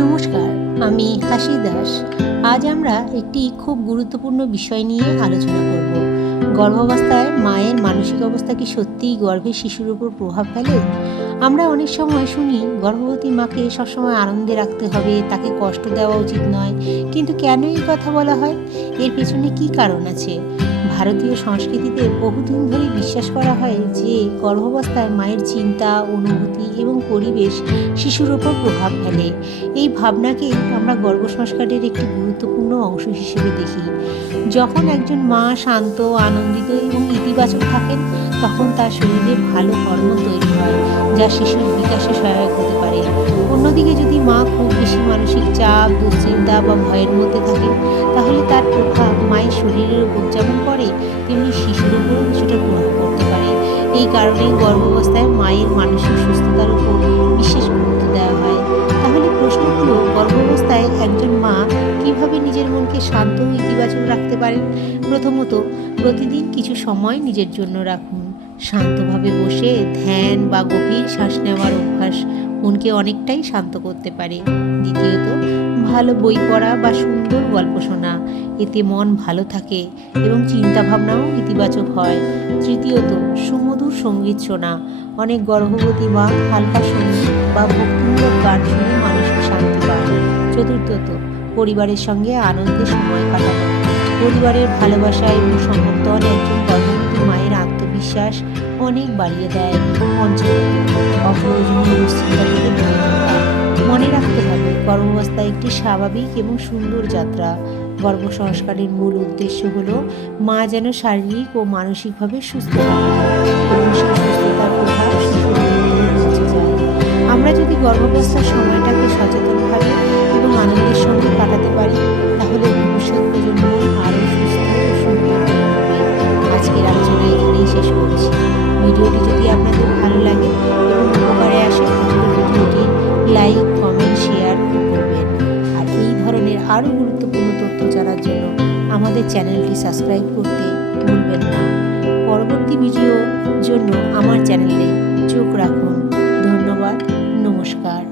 নমস্কার, আমি হাসি দাস। আজ আমরা একটি খুব গুরুত্বপূর্ণ বিষয় নিয়ে আলোচনা করব। গর্ভাবস্থায় মায়ের মানসিক অবস্থা কি সত্যিই গর্ভের শিশুর উপর প্রভাব ফেলে? আমরা অনেক সময় শুনি গর্ভবতী মাকে সবসময় আনন্দে রাখতে হবে, তাকে কষ্ট দেওয়া উচিত নয়। কিন্তু কেন এই কথা বলা হয়? এর পেছনে কি কারণ আছে? ভারতীয় সংস্কৃতিতে বহুদিন ধরেই বিশ্বাস করা হয় যে গর্ভাবস্থায় মায়ের চিন্তা, অনুভূতি এবং পরিবেশ শিশুর ওপর প্রভাব ফেলে। এই ভাবনাকেই আমরা গর্ভসংস্কারের একটি গুরুত্বপূর্ণ অংশ হিসেবে দেখি। যখন একজন মা শান্ত, আনন্দিত এবং ইতিবাচক থাকেন, তখন তার শরীরে ভালো হরমোন তৈরি হয়, যা শিশুর বিকাশে সহায়ক হতে পারে। অন্যদিকে যদি মা খুব বেশি মানসিক চাপ, দুশ্চিন্তা বা ভয়ের মধ্যে থাকেন, তাহলে তার প্রভাব মায়ের শরীরের উপর যেমন পড়ে, তেমনি শিশুর উপরও কিছুটা প্রভাব পড়তে পারে। এই কারণেই গর্ভাবস্থায় মায়ের মানসিক সুস্থতার উপর বিশেষ গুরুত্ব দেওয়া হয়। তাহলে প্রশ্ন হলো, গর্ভাবস্থায় একজন মা কিভাবে নিজের মনকে শান্ত ও ইতিবাচক রাখতে পারেন? প্রথমত, প্রতিদিন কিছু সময় নিজের জন্য রাখুন। শান্তভাবে বসে ধ্যান বা গভীর শ্বাস নেওয়ার অভ্যাস মনকে অনেকটাই শান্ত করতে পারে। দ্বিতীয়ত, ভালো বই পড়া বা সুন্দর গল্প শোনা, এতে মন ভালো থাকে এবং চিন্তাভাবনাও ইতিবাচক হয়। তৃতীয়ত, সুমধুর সঙ্গীত শোনা। অনেক গর্ভবতী মা হালকা সঙ্গীত বা ভক্তিমূলক গান শুনে মানসিক শান্তি পায়। চতুর্থত, পরিবারের সঙ্গে আনন্দে সময় কাটানো। পরিবারের ভালোবাসা এবং সমর্থন একজন গর্ভবতী মায়ের আত্মবিশ্বাস অনেক বাড়িয়ে দেয়। পঞ্চমত, অপ্রয়োজনীয় দুশ্চিন্তা থেকে দূরে থাকা। মনে রাখতে হবে, গর্ভাবস্থা একটি স্বাভাবিক এবং সুন্দর যাত্রা। গর্ভসংস্কারের মূল উদ্দেশ্য হলো মা যেন শারীরিক ও মানসিকভাবে সুস্থ থাকে এবং সেই সুস্থতার প্রভাব শিশুর মধ্যে পৌঁছে যায়। আমরা যদি গর্ভাবস্থার সময়টাকে সচেতনভাবে এবং আনন্দের সঙ্গে কাটাতে পারি, তাহলে ভবিষ্যৎ প্রজন্ম আরও সুস্থ ও সুন্দর হয়ে উঠবে। আজকের আলোচনা এখানেই শেষ করছি। ভিডিওটি যদি আপনাদের ভালো লাগে এবং উপকারে আসে, তাহলে ভিডিওটি লাইক, কমেন্ট, শেয়ার করবেন। আর এই ধরনের আরও গুরুত্বপূর্ণ তথ্য জানার জন্য আমাদের চ্যানেলটি সাবস্ক্রাইব করতে ভুলবেন না। পরবর্তী ভিডিওর জন্য আমার চ্যানেলে চোখ রাখুন। ধন্যবাদ। নমস্কার।